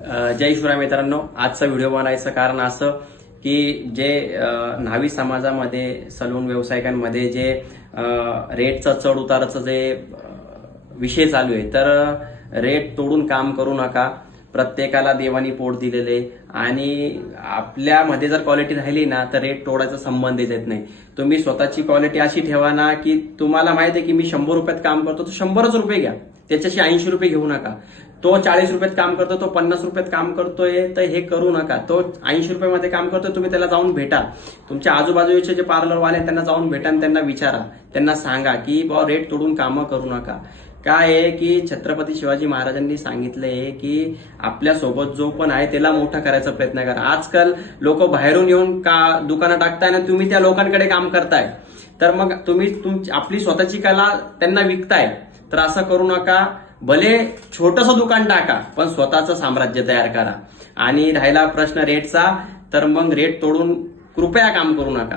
जय शिवराय मित्रांनो, आजचा व्हिडिओ बनायचं कारण असं की जे न्हावी समाजामध्ये सलून व्यावसायिकांमध्ये जे रेटचा चढ उताराचा जे विषय चालू आहे, तर रेट तोडून काम करू नका. प्रत्येकाला देवानी पोट दिलेले आणि आपल्यामध्ये जर क्वालिटी राहिली ना तर रेट तोडायचा संबंध येत नाही. तुम्ही स्वतःची क्वालिटी अशी ठेवा ना की तुम्हाला माहिती आहे की मी 100 रुपयात काम करतो तर 100च रुपये घ्या, त्याच्याशी 80 रुपये घेऊ नका. तो 40 रुपयात काम करतो, तो 50 रुपयात काम करतोय, तर हे करू नका. तो 80 रुपयामध्ये काम करतोय, तुम्ही त्याला जाऊन भेटा. तुमच्या आजूबाजूचे जे पार्लरवाले आहेत त्यांना जाऊन भेटा आणि त्यांना विचारा, त्यांना सांगा की बाबा रेट तोडून कामं करू नका. काय आहे की छत्रपती शिवाजी महाराजांनी सांगितलंय की आपल्या सोबत जो पण आहे त्याला मोठा करायचा प्रयत्न करा. आजकाल लोक बाहेरून येऊन का दुकानं टाकताय ना तुम्ही त्या लोकांकडे काम करताय, तर मग तुम्ही आपली स्वतःची कला त्यांना विकताय. तर असं करू नका. भले छोटंसं दुकान टाका पण स्वतःचं साम्राज्य तयार करा. आणि राहिला प्रश्न रेटचा, तर मग रेट तोडून कृपया काम करू नका.